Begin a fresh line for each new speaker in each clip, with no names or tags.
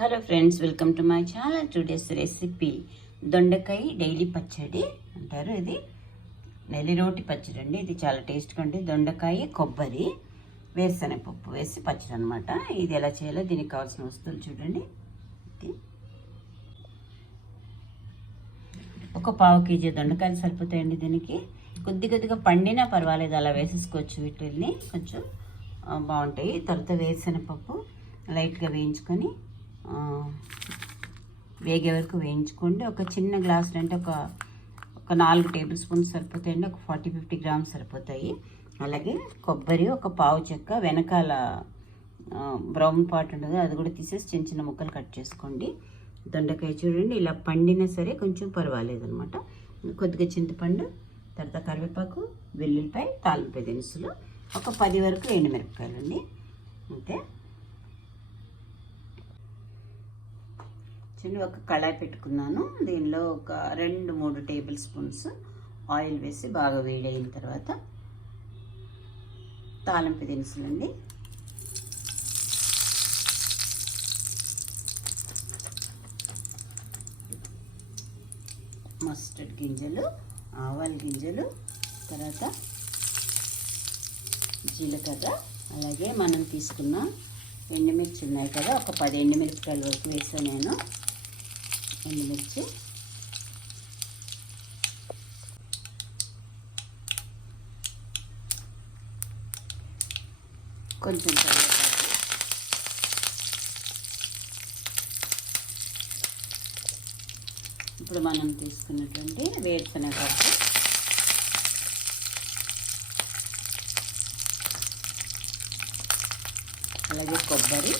Hello friends welcome to my channel. Today's recipe దొండకాయ daily పచ్చడి అంటారు ఇది. నెల్లిరోటి పచ్చడి అండి. ఇది చాలా టేస్ట్గా ఉంటుంది. దొండకాయ కొబ్బరి వేరుశనగపప్పు వేసి పచ్చడి అనమాట ఇది ఎలా చేయాలో దీనికి కావాల్సిన వస్తువులు చూడండి. ఇది. ఒక పావు కేజీ దొండకాయలు సరిపోతాయండి దీనికి. కొద్ది కొద్దిగా పండినా పర్వాలేదు. అలా వేసేసుకోవచ్చు వీటిని కొంచెం బాగుంటాయి. తర్వాత వేరుశనగపప్పు లైట్గా వేయించుకొని వేగే వరకు వేయించుకోండి. ఒక చిన్న గ్లాస్ అంటే ఒక ఒక నాలుగు టేబుల్ స్పూన్స్ సరిపోతాయండి. ఒక ఫార్టీ ఫిఫ్టీ గ్రామ్స్ సరిపోతాయి. అలాగే కొబ్బరి ఒక పావు చెక్క వెనకాల బ్రౌన్ పార్ట్ ఉంటుంది. అది కూడా తీసేసి చిన్న చిన్న ముక్కలు కట్ చేసుకోండి. దొండకాయ చూడండి. ఇలా పండినా సరే కొంచెం పర్వాలేదు అనమాట కొద్దిగా చింతపండు తర్వాత కరివేపాకు వెల్లుల్లిపాయ తాలింపు దినుసులు ఒక పది వరకు ఎండుమిరపకాయలు అండి అంతే. నేను ఒక కళాయి పెట్టుకున్నాను. దీనిలో ఒక రెండు మూడు టేబుల్ స్పూన్స్ ఆయిల్ వేసి బాగా వేడైన తర్వాత తాలింపు దినుసులండి. మస్టర్డ్ గింజలు ఆవాల గింజలు తర్వాత జీలకర్ర అలాగే మనం తీసుకున్న ఎండుమిర్చి ఉన్నాయి కదా ఒక పది ఎండుమిరపకాయల వరకు వేసాను నేను. ఎండుమిర్చి కొంచెం కరివేపాకు. ఇప్పుడు మనం తీసుకున్నటువంటి వేరుశనగపప్పు. అలాగే కొబ్బరి.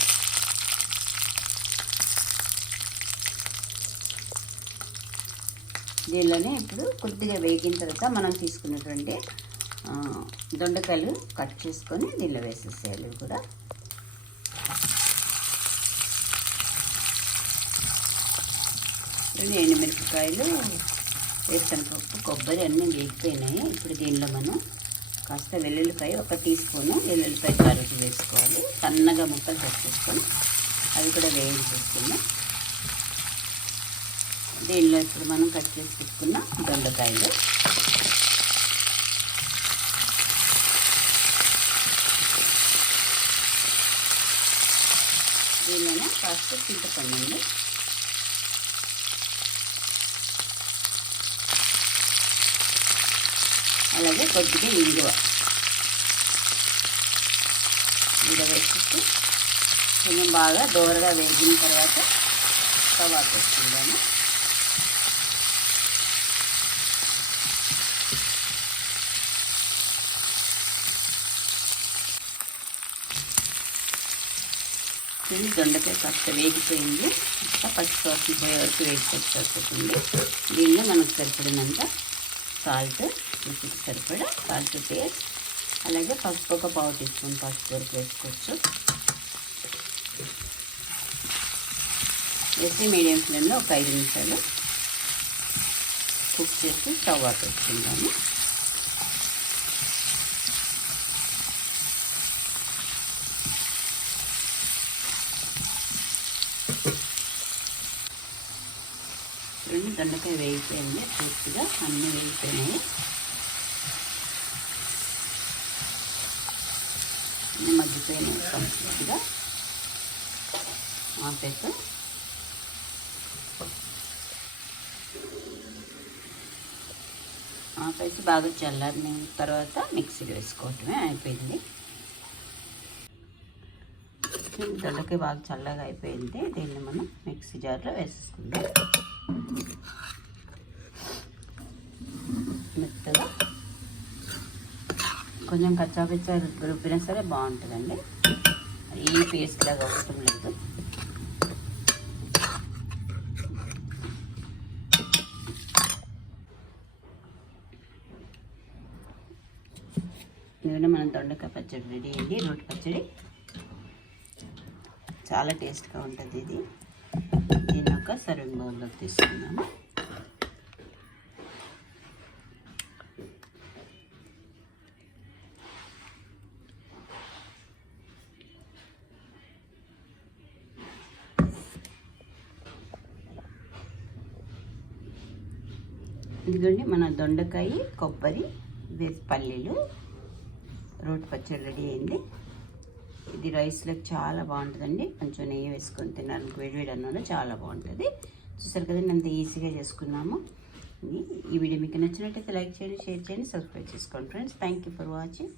దీనిలోనే ఇప్పుడు కొద్దిగా వేగిన తర్వాత మనం తీసుకున్నటువంటి దొండకాయలు కట్ చేసుకొని దీనిలో వేసేసేయాలి కూడా. రెండు ఎండుమిరపకాయలు వేరుశనగపప్పు కొబ్బరి అన్నీ వేగిపోయినాయి. ఇప్పుడు దీనిలో మనం కాస్త వెల్లుల్లిపాయ ఒక టీ స్పూను వెల్లుల్లిపాయ కారెట్ వేసుకోవాలి. సన్నగా ముక్కలు కట్ చేసుకొని అవి కూడా వేయించేసుకున్నాం దీనిలో ఇప్పుడు మనం కట్ చేసి పెట్టుకున్న దొండకాయలు. దీనిలోనే కాస్త చింతపండు. అండి అలాగే కొద్దిగా ఇంగువ. ఇంగువ వేసేసి కొంచెం బాగా దోరగా వేగిన తర్వాత స్టవ్ వేసుకుందాము. ఇది దొండకాయ కాస్త వేగిపోయింది. ఇంకా పచ్చి పోయే వరకు వేగిపోతే సరిపోతుంది దీనిలో మనకు సరిపడినంత సాల్ట్ రుచికి సరిపడా సాల్ట్ పేస్ట్ అలాగే పసుపు ఒక పావు టీ స్పూన్ పసుపు వరకు వేసుకోవచ్చు. వేసి మీడియం ఫ్లేమ్లో ఒక ఐదు నిమిషాలు కుక్ చేసి స్టవ్ ఆపేసుకుందాము రెండు దొండకాయ వేగిపోయింది. పూర్తిగా అన్నీ వేగిపోయినాయి. అన్నీ మగ్గిపోయినాయి కంప్లీట్గా ఆపేసి ఆపేసి బాగా చల్లారిన తర్వాత మిక్సీలో వేసుకోవటమే అయిపోయింది. దొండకాయ బాగా చల్లగా అయిపోయింది. దీన్ని మనం మిక్సీ జార్లో వేసేసుకుందాం మెత్తగా. కొంచెం కచ్చాపిచ్చా రుబ్బినా సరే బాగుంటుందండి. ఏ పేస్ట్ లాగా అవసరం లేదు. ఇదిగో మనం దొండకాయ పచ్చడి రెడీ అయ్యింది రోటి పచ్చడి. చాలా టేస్ట్గా ఉంటుంది ఇది. దీన్ని ఇంకా సర్వింగ్ బౌల్లో తీసుకున్నాను ఇదిగోండి మన దొండకాయ కొబ్బరి పల్లీలు రోటి పచ్చడి రెడీ అయింది. ఇది రైస్లోకి చాలా బాగుంటుందండి. కొంచెం నెయ్యి వేసుకొని తినడానికి వేడివేడి అన్నంలో చాలా బాగుంటుంది. చూసారు కదండి అంత ఈజీగా చేసుకున్నాము. ఈ- వీడియో మీకు నచ్చినట్టయితే లైక్ చేయండి షేర్ చేయండి సబ్స్క్రైబ్ చేసుకోండి friends. Thank you for watching